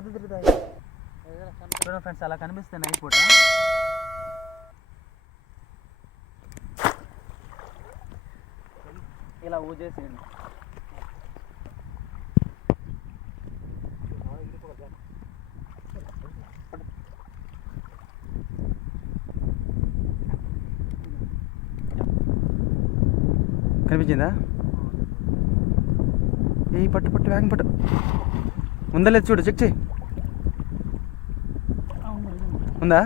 పెద్ద తిరుగుతాయి. చూడండి ఫ్రెండ్స్ అలా కనిపిస్తుంది నైట్ పూట. ఇలా ఊజేసేయండి. కనిపించిందా? ఏ పట్టు పట్టు వేగం పట్టు. ఉందా లేదు చూడు చెక్ చేయి. ఉందా?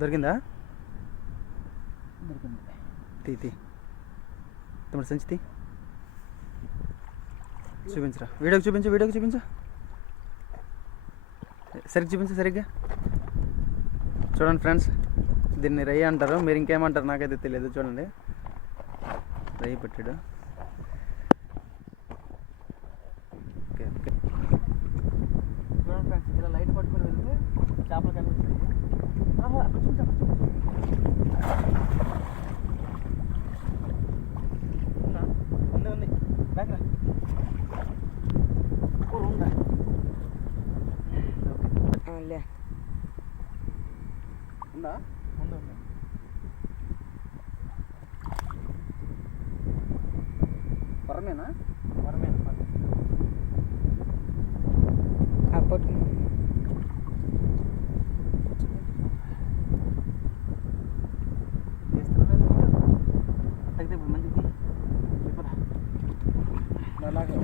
దొరికిందా? దొరికింది తీ తీ. తమ్ముడు సంచి తీ. చూపించరా. వీడియోకి చూపించు వీడియోకి చూపించు. సరిగ్గా చూపించు సరిగ్గా. చూడండి ఫ్రెండ్స్ దీన్ని రై అంటారు. మీరు ఇంకేమంటారు నాకైతే తెలియదు చూడండి. రై పెట్టాడు ఓకే ఓకే చూడండి ఫ్రెండ్స్ ఇలా లైట్ పట్టుకొని వెళ్తే చేపలు కనిపిస్తాయి ఆహా, కొంచెం కొంచెం, కొంచెం. ఉందా? ఉంది ఉంది బ్యాక్ రా ఓ, ఉందా ఓకే లే ఉందా? తగ్గితే ఇప్పుడు మంచిది. అలాగే.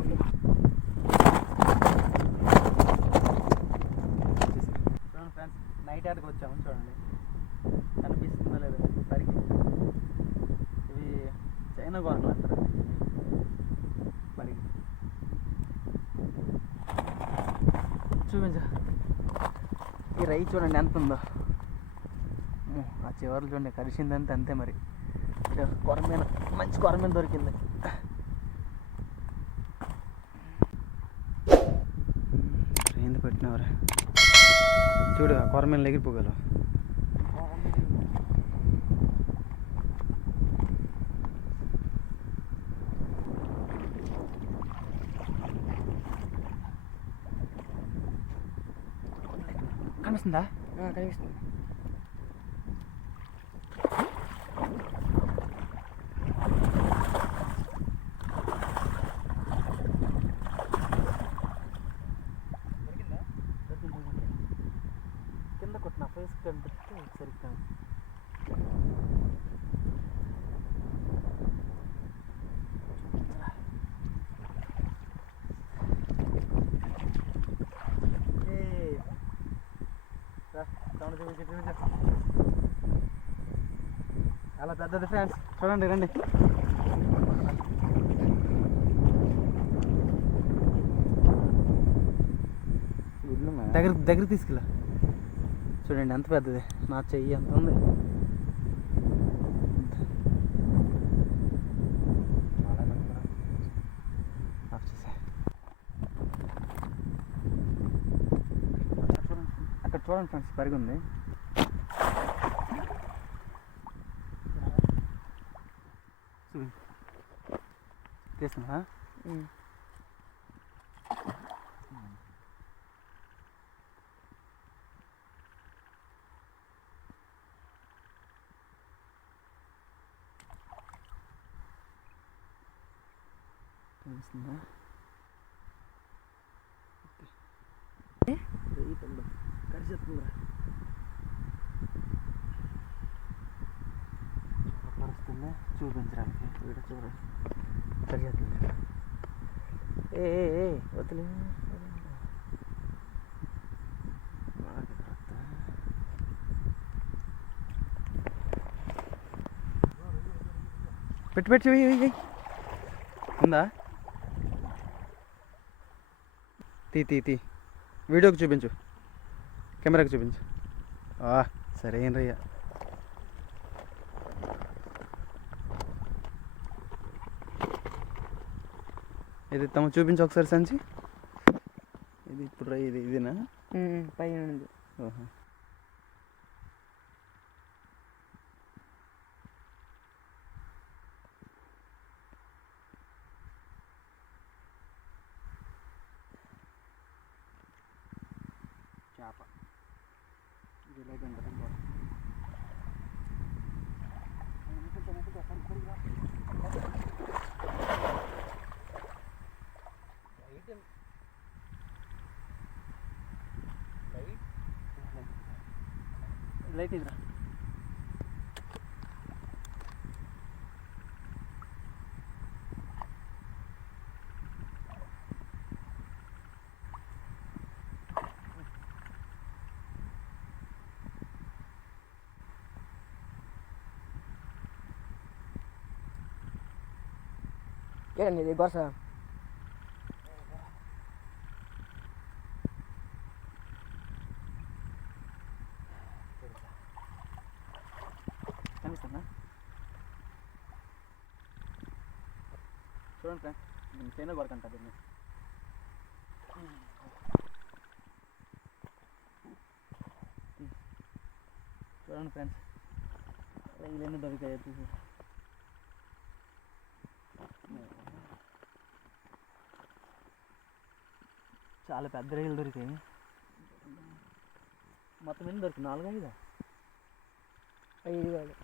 చూడండి ఫ్రెండ్స్ నైట్ ఆటకి వచ్చాము చూడండి. కనిపిస్తుందో లేదో సరికి ఇవి చైనా గోరకలు అంటారు. పరిగి చూపించు. ఈ రై చూడండి ఎంత ఉందో. ఆ చివర్లు చూడండి కరిసిందంటే అంతే మరి. ఇక కొరమీన మంచి కొరమీన దొరికింది. ఏంది పెట్టినవరా? చూడు ఆ కొరమీనలు ఎగిరిపోగలవు 알았습니다. 아, 다녀오겠습니다. చాలా పెద్దది ఫ్రెండ్స్ చూడండి రండి. దగ్గర దగ్గర తీసుకెళ్ళా. చూడండి ఎంత పెద్దది. నా చెయ్యి ఎంత ఉంది? అక్కడ చూడండి అక్కడ చూడండి ఫ్రెండ్స్ పరిగి ఉంది తీస్తున్నా తెలుస్తుందా వెయ్యి తొమ్మిది కరిచేస్తుందిరా పరుస్తుందా చూపించడానికి వీడియో చూడండి కరిచేస్తుంది ఏ ఏ, ఏ వదిలే. పెట్టు పెట్టు పెట్టి ఉందా? తీ తీ తీ. వీడియోకి చూపించు. కెమెరాకి చూపించు. ఆ, సరే ఏం రయ్యా ఇది తమ చూపించు ఒకసారి సంచి. ఇది ఇప్పుడు ఇది ఇదేనా? పైన ఉంది. ఓహో. ఇది ఇలాగ Leidnidra. Get. చూడండి ఫ్రెండ్ నేను చైనా కొరకంట దీన్ని. చూడండి ఫ్రెండ్స్ రైలు దొరికాయి చూసి చాలా పెద్ద రైలు దొరికాయి మొత్తం ఎన్ని దొరికింది నాలుగు ఐదా ఐదు కాదు.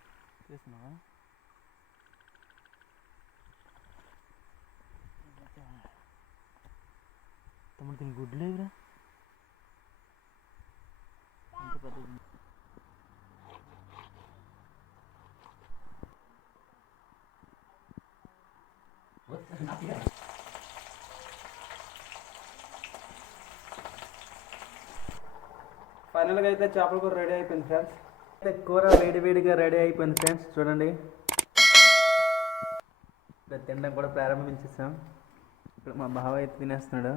చేస్తున్నావా? తమ్ముడు దీని గుడ్లు లేవురా. అంత పెద్ద ఫైనల్గా అయితే చేపల కూర రెడీ అయిపోయింది ఫ్రెండ్స్ అయితే కూర వేడి వేడిగా రెడీ అయిపోయింది ఫ్రెండ్స్ చూడండి. ఇక్కడ తినడం కూడా ప్రారంభించేసాం. ఇప్పుడు మా బావ అయితే తినేస్తున్నాడు.